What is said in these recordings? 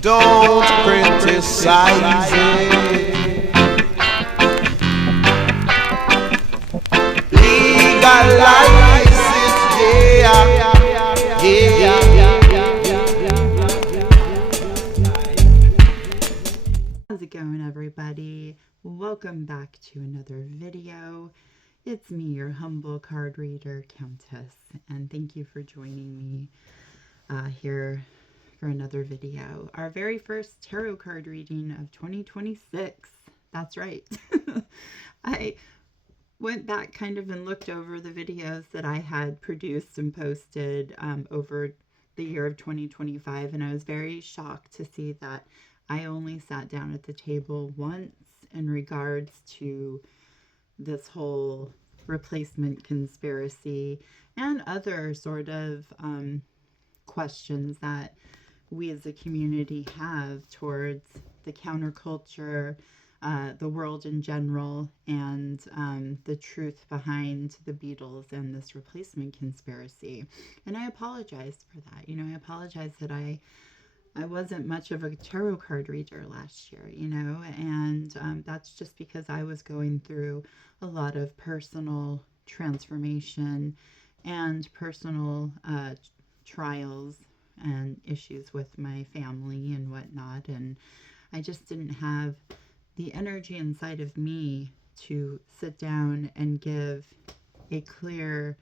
Don't criticize it. Legalize it, yeah, How's it going, everybody? Welcome back to another video. It's me, your humble card reader, Countess, and thank you for joining me here for another video. Our very first tarot card reading of 2026. That's right. I went back kind of and looked over the videos that I had produced and posted over the year of 2025, and I was very shocked to see that I only sat down at the table once in regards to this whole replacement conspiracy and other sort of questions that we as a community have towards the counterculture, the world in general, and the truth behind the Beatles and this replacement conspiracy. And I apologized for that. I apologize that I wasn't much of a tarot card reader last year, and that's just because I was going through a lot of personal transformation and personal trials and issues with my family and whatnot, and I just didn't have the energy inside of me to sit down and give a clear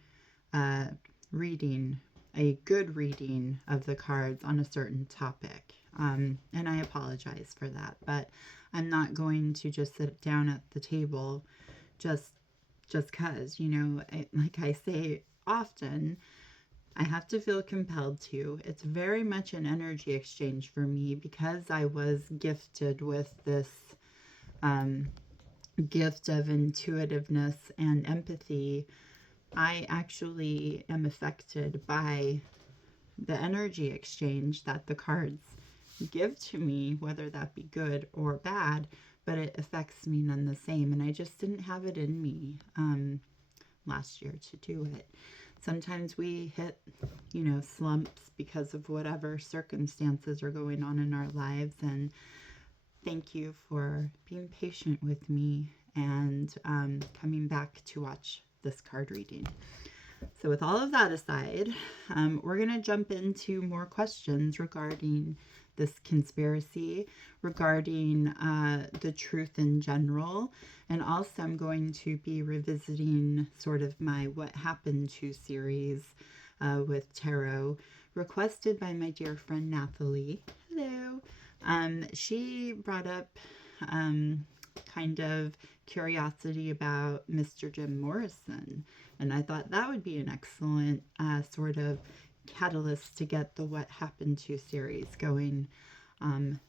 reading, a good reading of the cards on a certain topic. And I apologize for that, but I'm not going to just sit down at the table just cause, like I say often, I have to feel compelled to. It's very much an energy exchange for me because I was gifted with this gift of intuitiveness and empathy. I actually am affected by the energy exchange that the cards give to me, whether that be good or bad, but it affects me none the same. And I just didn't have it in me last year to do it. Sometimes we hit, slumps because of whatever circumstances are going on in our lives. And thank you for being patient with me and coming back to watch this card reading. So with all of that aside, we're going to jump into more questions regarding this conspiracy, regarding the truth in general, and also I'm going to be revisiting sort of my What Happened To series with tarot, requested by my dear friend Nathalie. Hello. She brought up kind of curiosity about Mr. Jim Morrison, and I thought that would be an excellent sort of catalyst to get the What Happened To series going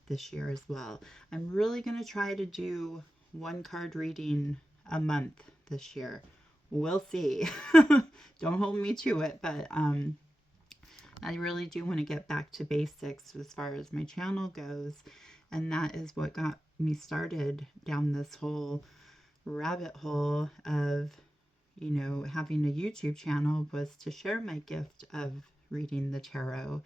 this year as well. I'm really going to try to do one card reading a month this year. We'll see. Don't hold me to it, but I really do want to get back to basics as far as my channel goes, and that is what got me started down this whole rabbit hole of having a YouTube channel, was to share my gift of reading the tarot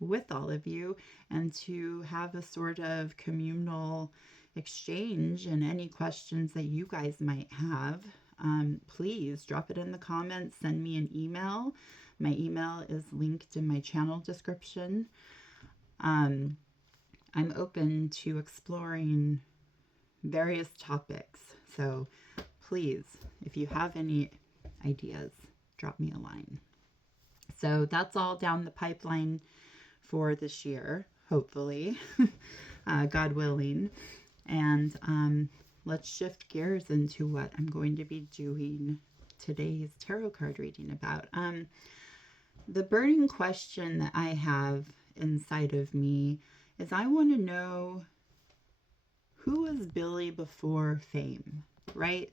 with all of you and to have a sort of communal exchange. And any questions that you guys might have, please drop it in the comments, send me an email. My email is linked in my channel description. I'm open to exploring various topics, so please, if you have any ideas, drop me a line. So that's all down the pipeline for this year, hopefully, God willing. And let's shift gears into what I'm going to be doing today's tarot card reading about. The burning question that I have inside of me is I want to know, who was Billy before fame, right?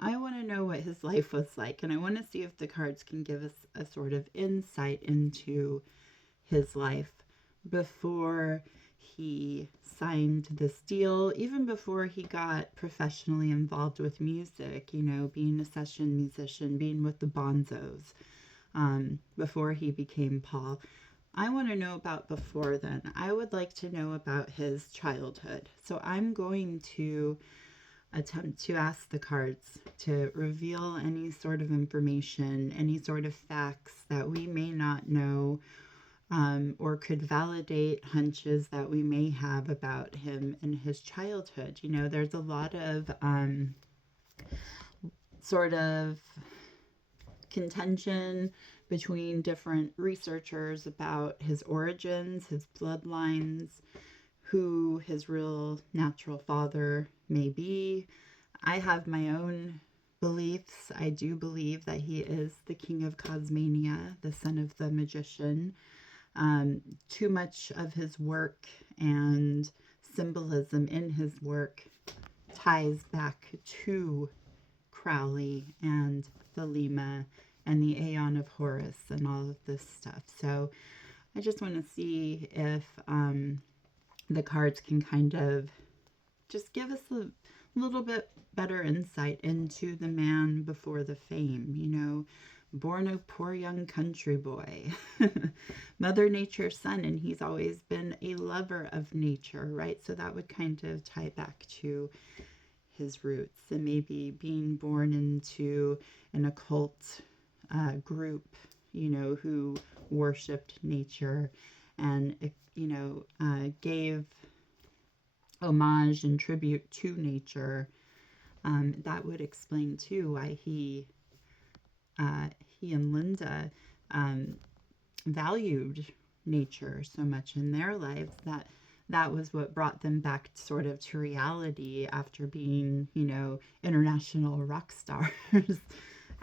I want to know what his life was like, and I want to see if the cards can give us a sort of insight into his life before he signed this deal, even before he got professionally involved with music, being a session musician, being with the Bonzos, before he became Paul. I want to know about before then. I would like to know about his childhood. So I'm going to attempt to ask the cards to reveal any sort of information, any sort of facts that we may not know, or could validate hunches that we may have about him in his childhood. You know, there's a lot of sort of contention between different researchers about his origins, his bloodlines, who his real natural father may be. I have my own beliefs. I do believe that he is the king of Cosmania, the son of the magician. Too much of his work and symbolism in his work ties back to Crowley and Thelema and the Aeon of Horus and all of this stuff. So I just want to see if the cards can kind of just give us a little bit better insight into the man before the fame, you know, born a poor young country boy, Mother Nature's son, and he's always been a lover of nature, right? So that would kind of tie back to his roots, and maybe being born into an occult group, you know, who worshipped nature and, you know, gave homage and tribute to nature. That would explain too why he and Linda valued nature so much in their lives, that was what brought them back sort of to reality after being, you know, international rock stars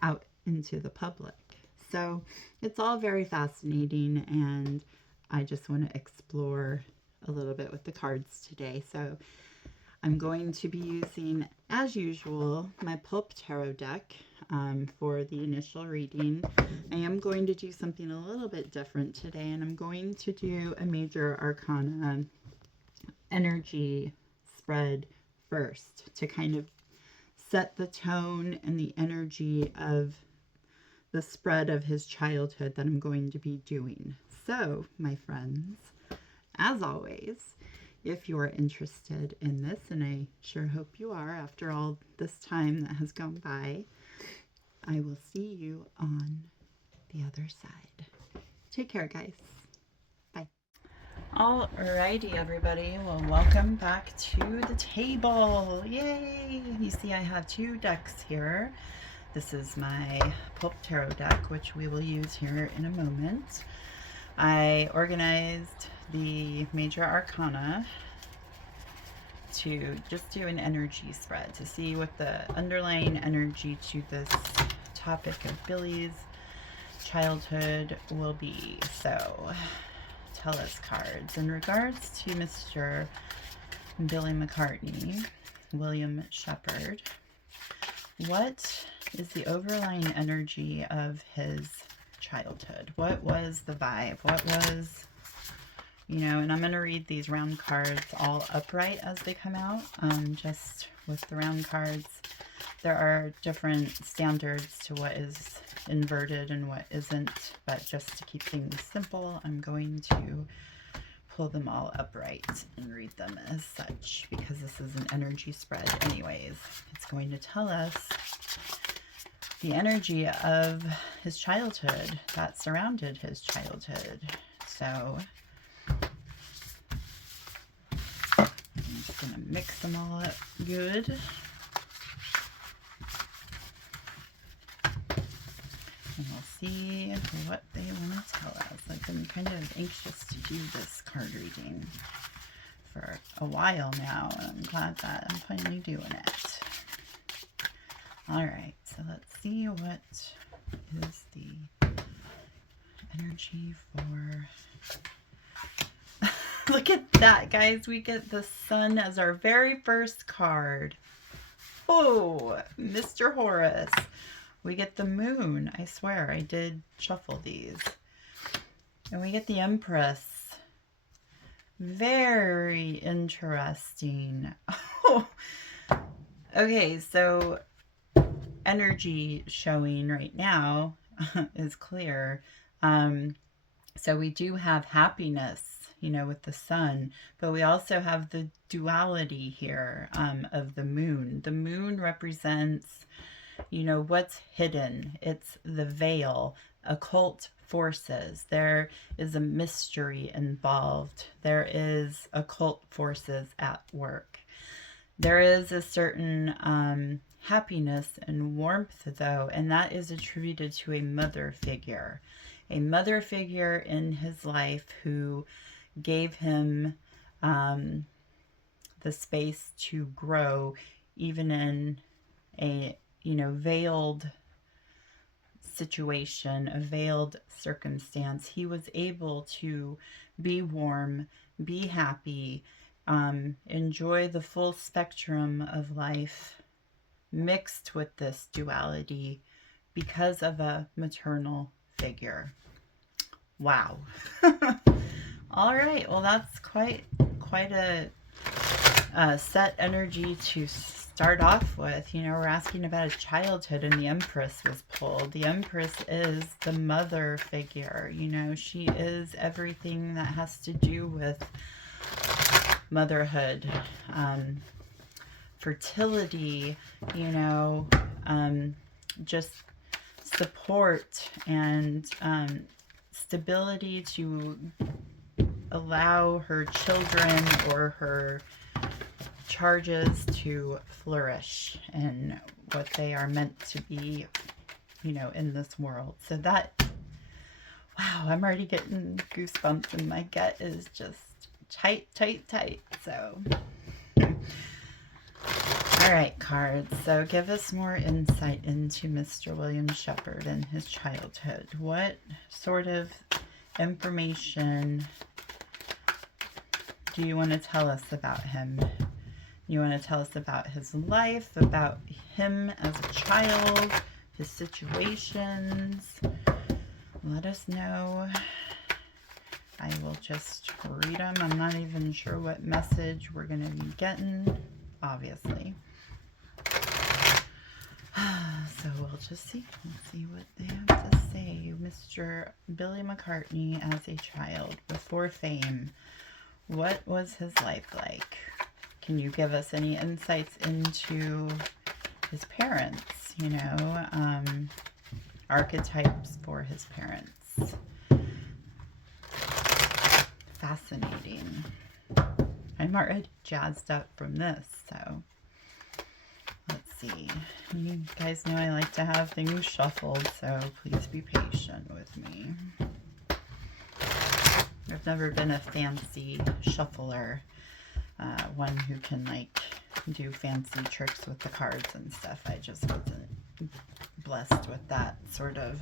out into the public. So it's all very fascinating, and I just want to explore a little bit with the cards today. So I'm going to be using, as usual, my Pulp Tarot deck for the initial reading. I am going to do something a little bit different today, and I'm going to do a Major Arcana energy spread first to kind of set the tone and the energy of the spread of his childhood that I'm going to be doing. So, my friends, as always, if you're interested in this, and I sure hope you are after all this time that has gone by, I will see you on the other side. Take care, guys. Bye. Alrighty, everybody. Well, welcome back to the table. Yay! You see I have two decks here. This is my Pulp Tarot deck, which we will use here in a moment. I organized the Major Arcana to just do an energy spread to see what the underlying energy to this topic of Billy's childhood will be. So, tell us, cards. In regards to Mr. Billy McCartney, William Shepherd, what is the overlying energy of his childhood? What was the vibe? What was, you know, and I'm going to read these round cards all upright as they come out. Just with the round cards, there are different standards to what is inverted and what isn't, but just to keep things simple, I'm going to pull them all upright and read them as such, because this is an energy spread anyways. It's going to tell us the energy of his childhood that surrounded his childhood. So I'm just going to mix them all up good. And we'll see what they want to tell us. I've been kind of anxious to do this card reading for a while now, and I'm glad that I'm finally doing it. Alright, so let's see what is the energy for... Look at that, guys. We get the sun as our very first card. Oh, Mr. Horus. We get the moon. I swear, I did shuffle these. And we get the Empress. Very interesting. Oh, okay, so energy showing right now is clear. So we do have happiness, you know, with the sun, but we also have the duality here of the moon. The moon represents, you know, what's hidden. It's the veil, occult forces. There is a mystery involved. There is occult forces at work. There is a certain happiness and warmth, though, and that is attributed to a mother figure. A mother figure in his life who gave him the space to grow, even in a, you know, veiled situation, a veiled circumstance. He was able to be warm, be happy, enjoy the full spectrum of life mixed with this duality because of a maternal figure. Wow. All right, well, that's quite a set energy to start off with. You know, we're asking about a childhood, and the Empress was pulled. The Empress is the mother figure. You know, she is everything that has to do with motherhood, fertility, you know, just support and stability to allow her children or her charges to flourish in what they are meant to be, you know, in this world. So that, wow, I'm already getting goosebumps and my gut is just tight. So, all right, cards. So give us more insight into Mr. William Shepherd and his childhood. What sort of information do you want to tell us about him? You want to tell us about his life, about him as a child, his situations? Let us know. I will just read them. I'm not even sure what message we're going to be getting, obviously. So we'll just see. Let's see what they have to say. Mr. Billy McCartney as a child before fame. What was his life like? Can you give us any insights into his parents? You know, archetypes for his parents. Fascinating. I'm already jazzed up from this, so let's see. You guys know I like to have things shuffled, so please be patient with me. I've never been a fancy shuffler, one who can like do fancy tricks with the cards and stuff. I just wasn't blessed with that sort of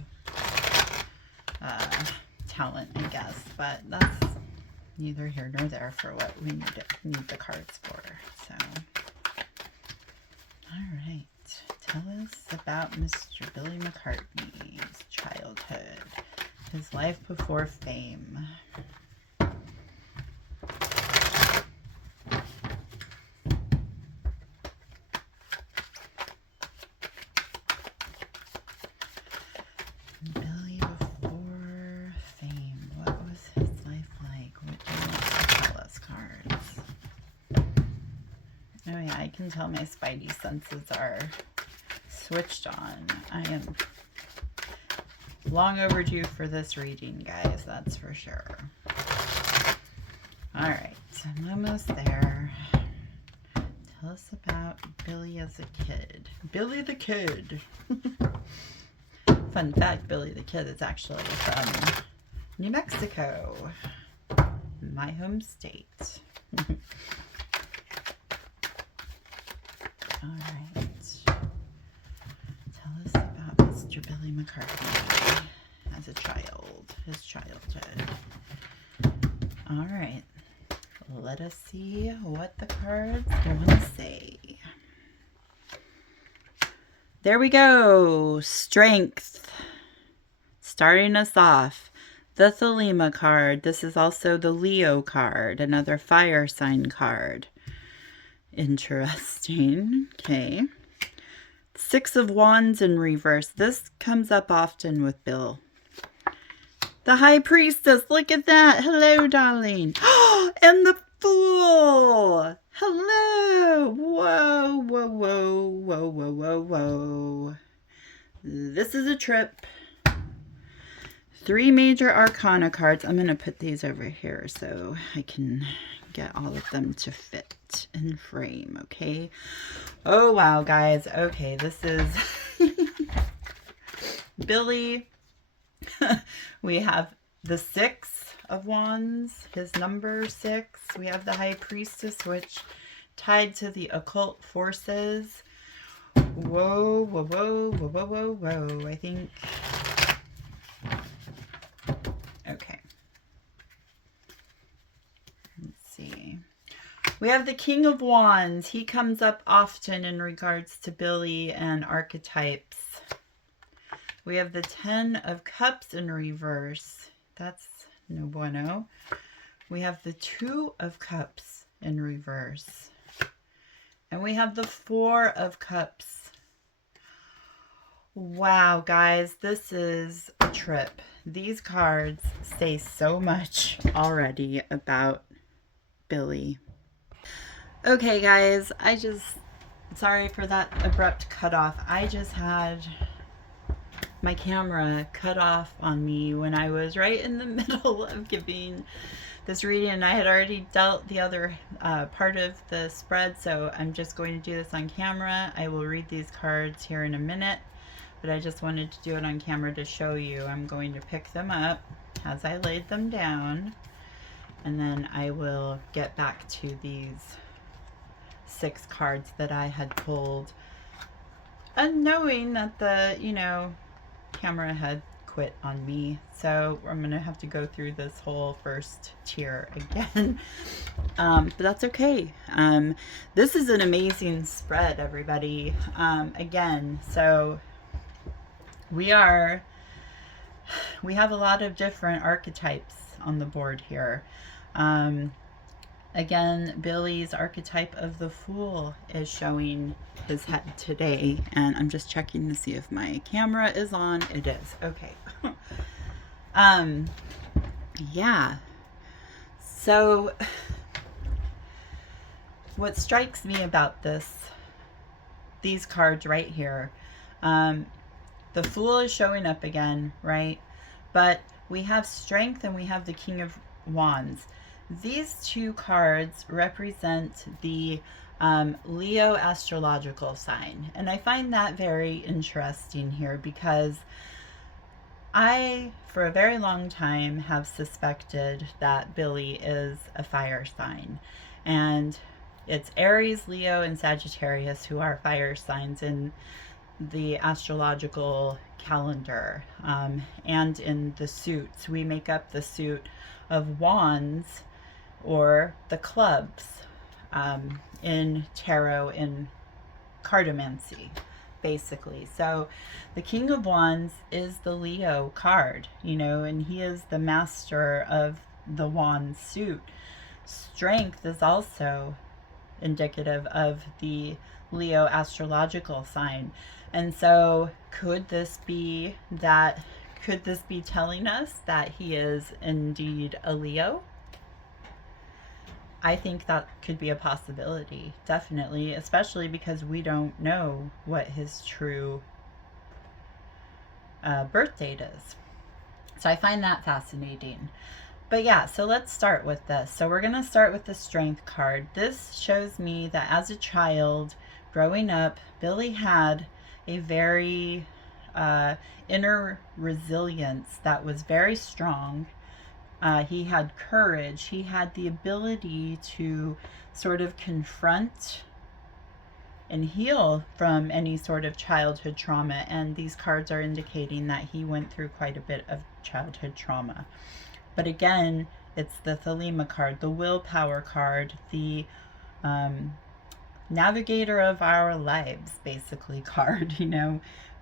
talent, I guess, but that's neither here nor there for what we need the cards for. So, all right, tell us about Mr. Billy McCartney's childhood, his life before fame. Billy before fame. What was his life like? What do you want to tell us, cards? Oh yeah, I can tell my spidey senses are switched on. I am long overdue for this reading, guys, that's for sure. All right, I'm almost there. Tell us about Billy as a kid. Billy the Kid. Fun fact, Billy the Kid is actually from New Mexico, my home state. All right. Tell us about Mr. Billy McCartney as a child, his childhood. All right. Let us see what the cards want to say. There we go. Strength. Starting us off. The Thelema card. This is also the Leo card. Another fire sign card. Interesting. Okay. Six of Wands in reverse. This comes up often with Bill. The High Priestess, look at that. Hello, darling. And the Fool. Hello. Whoa, whoa, whoa, whoa, whoa, whoa, whoa. This is a trip. 3 major arcana cards. I'm going to put these over here so I can get all of them to fit in frame, okay? Oh, wow, guys. Okay, this is Billy. We have the 6 of Wands, his number 6. We have the High Priestess, which tied to the occult forces. Whoa, whoa, whoa, whoa, whoa, whoa, whoa. I think... Okay. Let's see. We have the King of Wands. He comes up often in regards to Billy and archetypes. We have the 10 of Cups in reverse. That's no bueno. We have the 2 of Cups in reverse. And we have the 4 of Cups. Wow, guys, this is a trip. These cards say so much already about Billy. Okay, guys, sorry for that abrupt cutoff. I just had my camera cut off on me when I was right in the middle of giving this reading, and I had already dealt the other part of the spread, so I'm just going to do this on camera. I will read these cards here in a minute, but I just wanted to do it on camera to show you. I'm going to pick them up as I laid them down, and then I will get back to these 6 cards that I had pulled, and knowing that the, camera had quit on me, so I'm gonna have to go through this whole first tier again. But that's okay. This is an amazing spread, everybody. Again, so we have a lot of different archetypes on the board here. Again, Billy's archetype of the Fool is showing his head today, and I'm just checking to see if my camera is on. It is. Okay. Yeah. So what strikes me about these cards right here, the Fool is showing up again, right? But we have Strength and we have the King of Wands. These 2 cards represent the Leo astrological sign. And I find that very interesting here because I, for a very long time, have suspected that Billy is a fire sign. And it's Aries, Leo, and Sagittarius who are fire signs in the astrological calendar. And in the suits, we make up the suit of Wands, or the clubs, in tarot, in cartomancy, basically. So the King of Wands is the Leo card, and he is the master of the wand suit. Strength is also indicative of the Leo astrological sign. And so could this be telling us that he is indeed a Leo? I think that could be a possibility, definitely, especially because we don't know what his true birth date is. So I find that fascinating. But yeah, so let's start with this. So we're going to start with the Strength card. This shows me that as a child growing up, Billy had a very inner resilience that was very strong. He had courage. He had the ability to sort of confront and heal from any sort of childhood trauma. And these cards are indicating that he went through quite a bit of childhood trauma. But again, it's the Thelema card, the willpower card, the navigator of our lives, basically, card.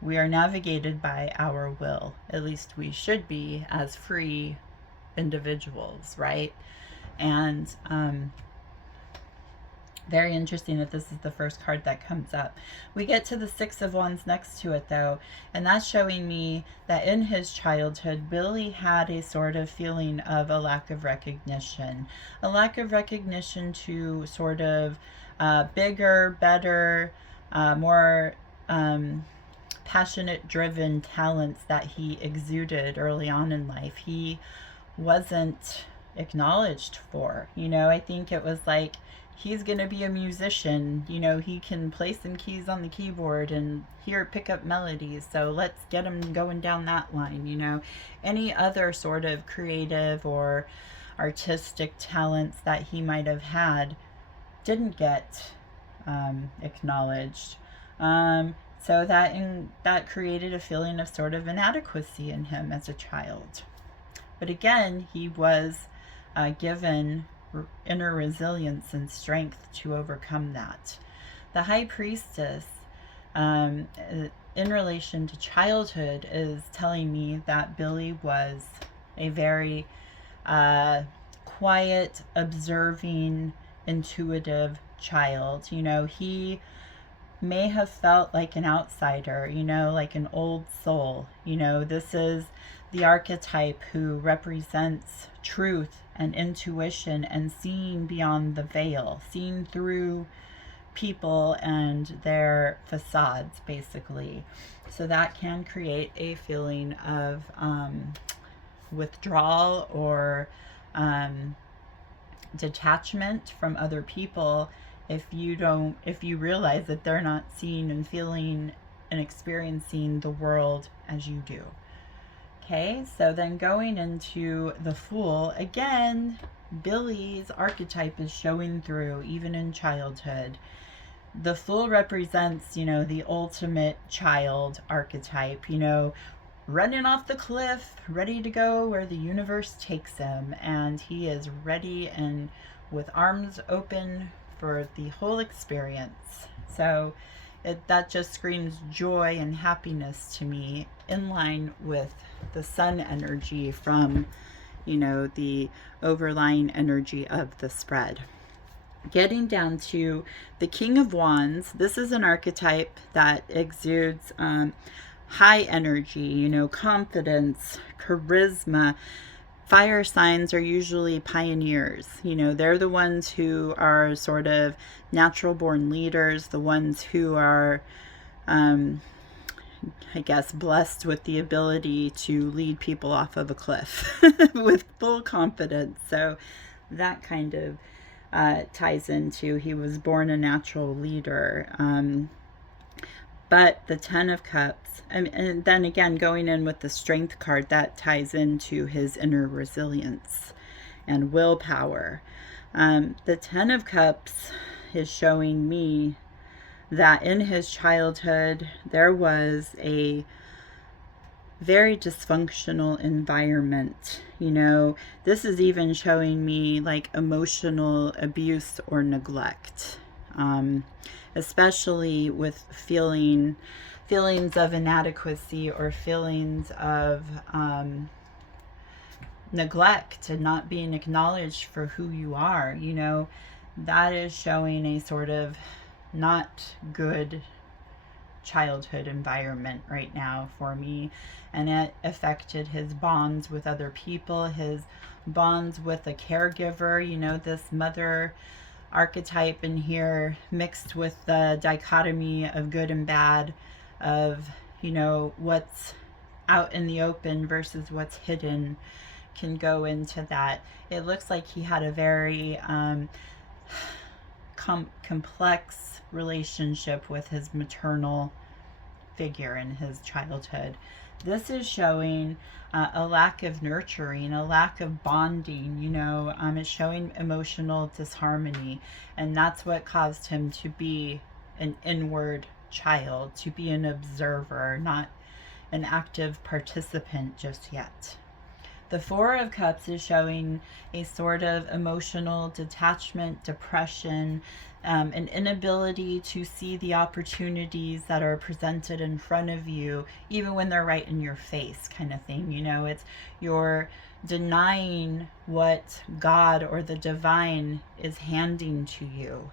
We are navigated by our will. At least we should be, as free individuals, right? And Very interesting that this is the first card that comes up. We get to the Six of Wands next to it, though, and that's showing me that in his childhood, Billy had a sort of feeling of a lack of recognition. A lack of recognition to sort of bigger, better, more passionate, driven talents that he exuded early on in life. He wasn't acknowledged for. I think it was like, he's going to be a musician. He can play some keys on the keyboard and pick up melodies. So let's get him going down that line. Any other sort of creative or artistic talents that he might have had didn't get acknowledged. So that created a feeling of sort of inadequacy in him as a child. But again, he was given inner resilience and strength to overcome that. The High Priestess, in relation to childhood, is telling me that Billy was a very quiet, observing, intuitive child. He may have felt like an outsider, like an old soul. This is the archetype who represents truth and intuition and seeing beyond the veil, seeing through people and their facades, basically. So that can create a feeling of withdrawal or detachment from other people if you realize that they're not seeing and feeling and experiencing the world as you do. Okay, so then going into the Fool, again, Billy's archetype is showing through even in childhood. The Fool represents, the ultimate child archetype, running off the cliff, ready to go where the universe takes him. And he is ready and with arms open for the whole experience. So that just screams joy and happiness to me, in line with the sun energy from, the overlying energy of the spread. Getting down to the King of Wands, this is an archetype that exudes high energy, confidence, charisma. Fire signs are usually pioneers. They're the ones who are sort of natural born leaders, the ones who are, blessed with the ability to lead people off of a cliff with full confidence. So that kind of ties into he was born a natural leader. But the Ten of Cups, and then again, going in with the Strength card, that ties into his inner resilience and willpower. The Ten of Cups is showing me that in his childhood, there was a very dysfunctional environment. This is even showing me like emotional abuse or neglect. Especially with feelings of inadequacy or feelings of neglect and not being acknowledged for who you are. That is showing a sort of not good childhood environment right now for me, and it affected his bonds with other people, his bonds with a caregiver. This mother archetype in here mixed with the dichotomy of good and bad, of what's out in the open versus what's hidden, can go into that. It looks like he had a very complex relationship with his maternal figure in his childhood. This is showing a lack of nurturing, a lack of bonding, it's showing emotional disharmony. And that's what caused him to be an inward child, to be an observer, not an active participant just yet. The Four of Cups is showing a sort of emotional detachment, depression, an inability to see the opportunities that are presented in front of you, even when they're right in your face, kind of thing. It's you're denying what God or the divine is handing to you.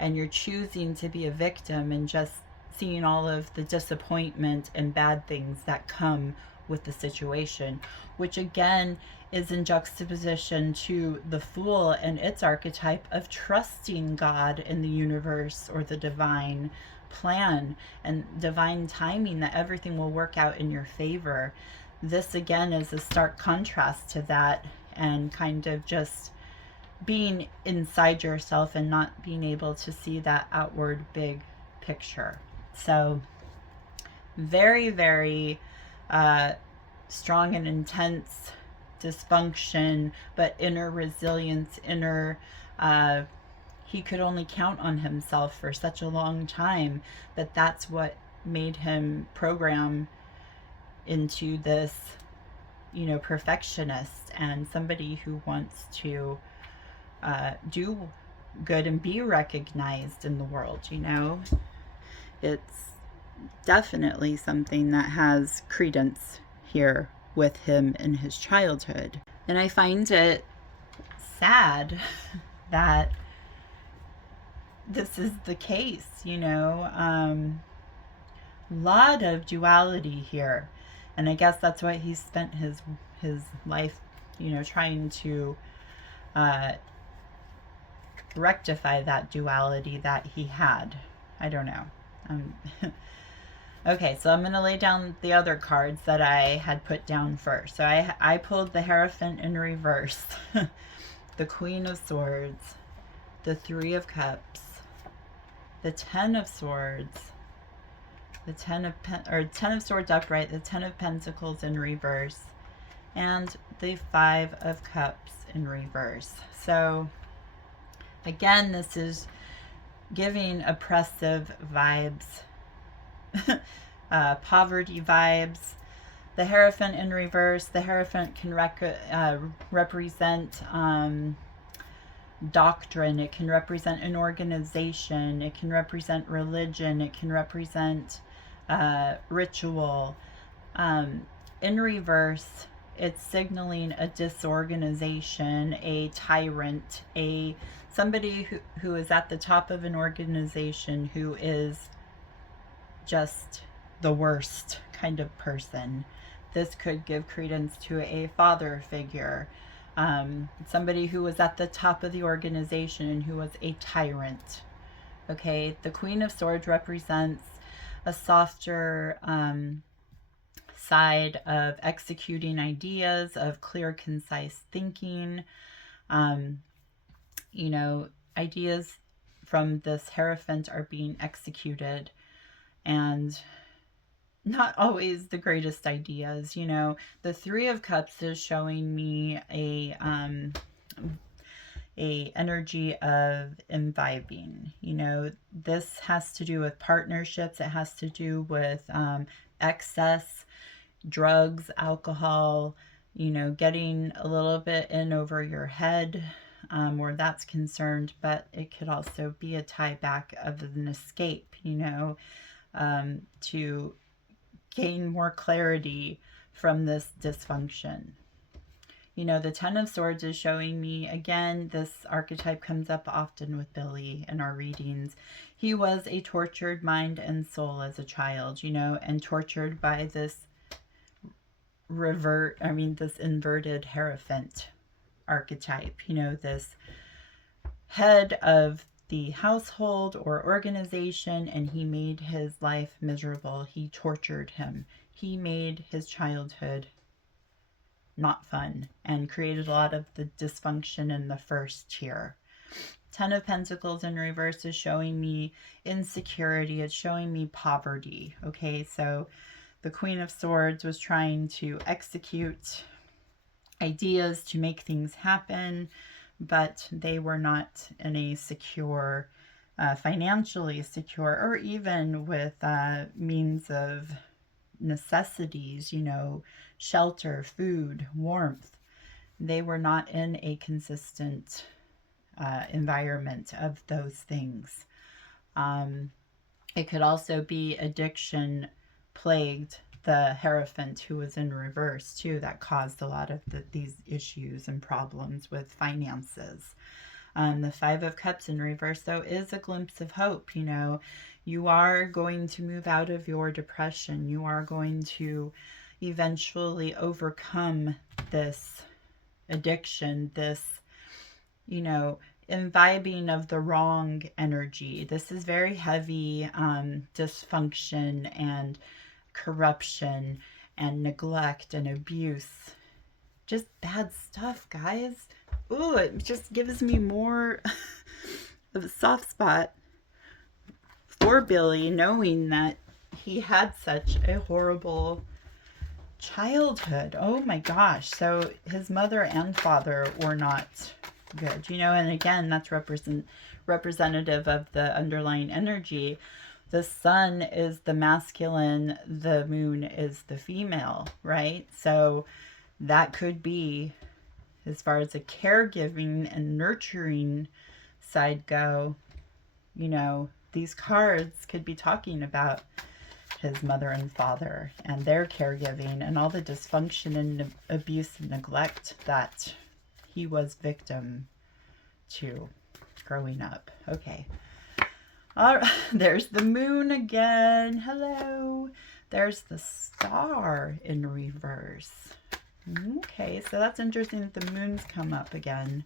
and you're choosing to be a victim and just seeing all of the disappointment and bad things that come with the situation, which again is in juxtaposition to the Fool and its archetype of trusting God in the universe or the divine plan and divine timing, that everything will work out in your favor. This again is a stark contrast to that, and kind of just being inside yourself and not being able to see that outward big picture. So very, very strong and intense dysfunction, but inner resilience, inner he could only count on himself for such a long time that that's what made him program into this, you know, perfectionist and somebody who wants to do good and be recognized in the world. You know, it's definitely something that has credence here with him in his childhood. And I find it sad that this is the case, you know. Lot of duality here, and I guess that's why he spent his life, you know, trying to rectify that duality that he had. I don't know. Okay, so I'm going to lay down the other cards that I had put down first. So I pulled the Hierophant in reverse, the Queen of Swords, the Three of Cups, the Ten of Swords, the Ten of Swords upright, the Ten of Pentacles in reverse, and the Five of Cups in reverse. So again, this is giving oppressive vibes, poverty vibes. The Hierophant in reverse, the Hierophant can represent doctrine, it can represent an organization, it can represent religion, it can represent ritual. In reverse, it's signaling a disorganization, a tyrant, somebody who is at the top of an organization who is just the worst kind of person. This could give credence to a father figure, somebody who was at the top of the organization and who was a tyrant. Okay, the Queen of Swords represents a softer side of executing ideas, of clear, concise thinking. You know, ideas from this Hierophant are being executed, and not always the greatest ideas. You know, the Three of Cups is showing me a energy of imbibing. You know, this has to do with partnerships. It has to do with excess, drugs, alcohol, you know, getting a little bit in over your head, where that's concerned. But it could also be a tie back of an escape, you know, to gain more clarity from this dysfunction. You know, the Ten of Swords is showing me, again, this archetype comes up often with Billy in our readings. He was a tortured mind and soul as a child, you know, and tortured by this this inverted Hierophant archetype, you know, this head of the household or organization, and he made his life miserable. He tortured him. He made his childhood not fun and created a lot of the dysfunction in the first tier. Ten of Pentacles in reverse is showing me insecurity. It's showing me poverty. Okay, so the Queen of Swords was trying to execute ideas to make things happen, but they were not in a secure, financially secure, or even with means of necessities, you know, shelter, food, warmth. They were not in a consistent environment of those things. It could also be addiction plagued the Hierophant, who was in reverse too, that caused a lot of these issues and problems with finances. The Five of Cups in reverse, though, is a glimpse of hope. You know, you are going to move out of your depression. You are going to eventually overcome this addiction, this, you know, imbibing of the wrong energy. This is very heavy dysfunction and corruption and neglect and abuse. Just bad stuff, guys. Ooh, it just gives me more of a soft spot for Billy, knowing that he had such a horrible childhood. Oh my gosh. So his mother and father were not good, you know, and again, that's representative of the underlying energy. The sun is the masculine, the moon is the female, right? So that could be, as far as the caregiving and nurturing side go, you know, these cards could be talking about his mother and father and their caregiving and all the dysfunction and abuse and neglect that he was victim to growing up. Okay. All right. There's the moon again. Hello. There's the star in reverse. Okay, so that's interesting that the moon's come up again.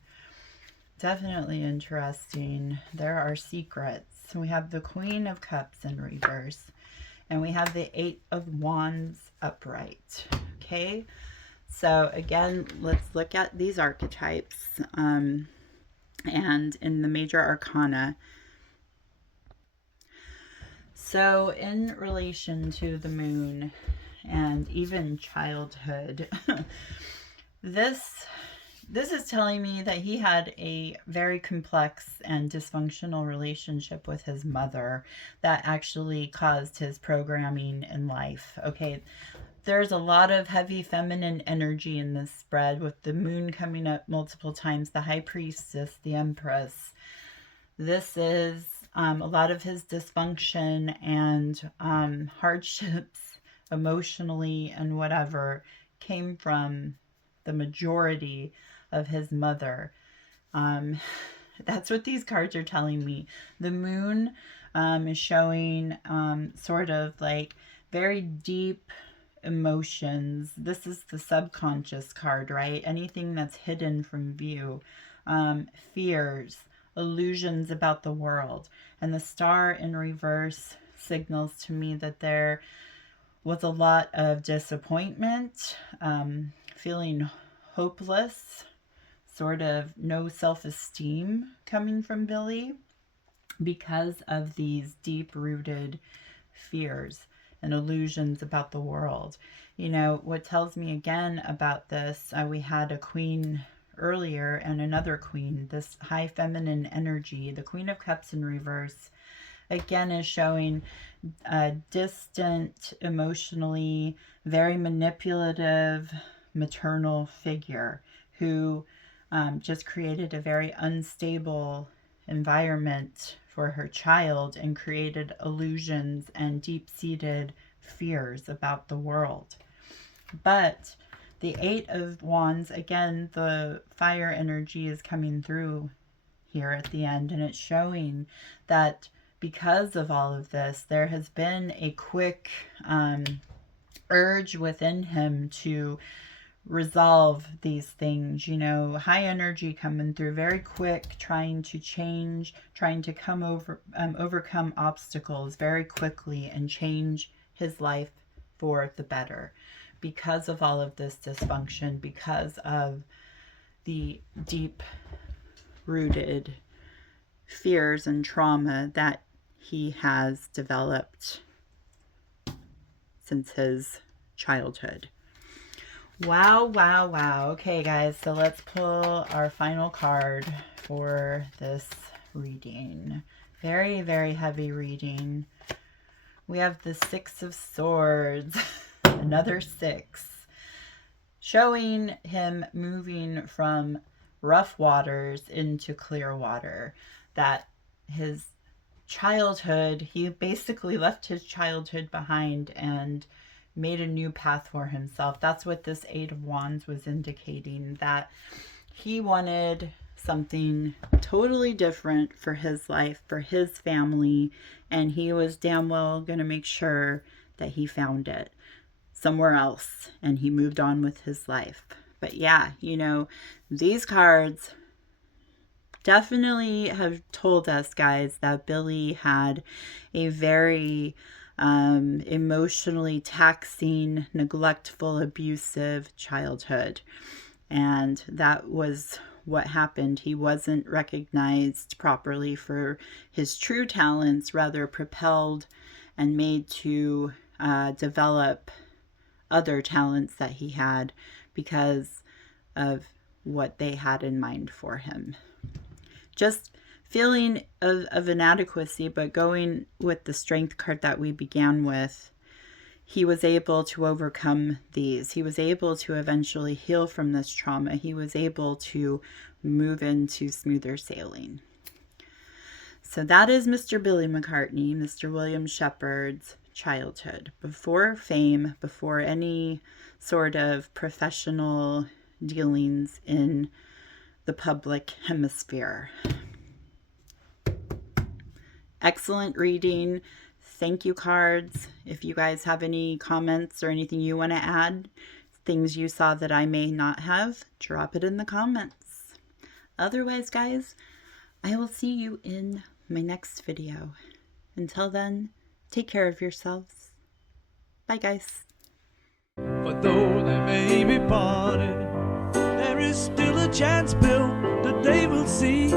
Definitely interesting. There are secrets. We have the Queen of Cups in reverse. And we have the Eight of Wands upright. Okay, so again, let's look at these archetypes. And in the major arcana. So in relation to the moon and even childhood, this is telling me that he had a very complex and dysfunctional relationship with his mother that actually caused his programming in life. Okay, there's a lot of heavy feminine energy in this spread, with the moon coming up multiple times, the high priestess, the empress. This is a lot of his dysfunction and hardships emotionally and whatever came from the majority of his mother. That's what these cards are telling me. The moon is showing sort of like very deep emotions. This is the subconscious card, right? Anything that's hidden from view. Fears, illusions about the world. And the star in reverse signals to me that there was a lot of disappointment, feeling hopeless, sort of no self-esteem coming from Billy because of these deep-rooted fears and illusions about the world. You know, what tells me again about this, we had a queen earlier and another queen, this high feminine energy, the Queen of Cups in reverse, again is showing a distant, emotionally very manipulative maternal figure who just created a very unstable environment for her child and created illusions and deep-seated fears about the world. But the Eight of Wands, again, the fire energy is coming through here at the end, and it's showing that because of all of this, there has been a quick urge within him to resolve these things, you know, high energy coming through very quick, trying to change, trying to overcome obstacles very quickly and change his life for the better because of all of this dysfunction, because of the deep rooted fears and trauma that he has developed since his childhood. Wow, wow, wow. Okay, guys, so let's pull our final card for this reading. Very, very heavy reading. We have the Six of Swords, another six, showing him moving from rough waters into clear water. That his childhood, he basically left his childhood behind and made a new path for himself. That's what this Eight of Wands was indicating, that he wanted something totally different for his life, for his family, and he was damn well going to make sure that he found it somewhere else and he moved on with his life. But yeah, you know, these cards definitely have told us, guys, that Billy had a very emotionally taxing, neglectful, abusive childhood. And that was what happened. He wasn't recognized properly for his true talents, rather propelled and made to develop other talents that he had because of what they had in mind for him. Just feeling of inadequacy, but going with the strength card that we began with, he was able to overcome these. He was able to eventually heal from this trauma. He was able to move into smoother sailing. So that is Mr. Billy McCartney, Mr. William Shepard's childhood. Before fame, before any sort of professional dealings in the public hemisphere. Excellent reading. Thank you, cards. If you guys have any comments or anything you want to add, things you saw that I may not have, drop it in the comments. Otherwise, guys, I will see you in my next video. Until then, take care of yourselves. Bye, guys. But though they may be parted, there is still a chance, Bill, that they will see.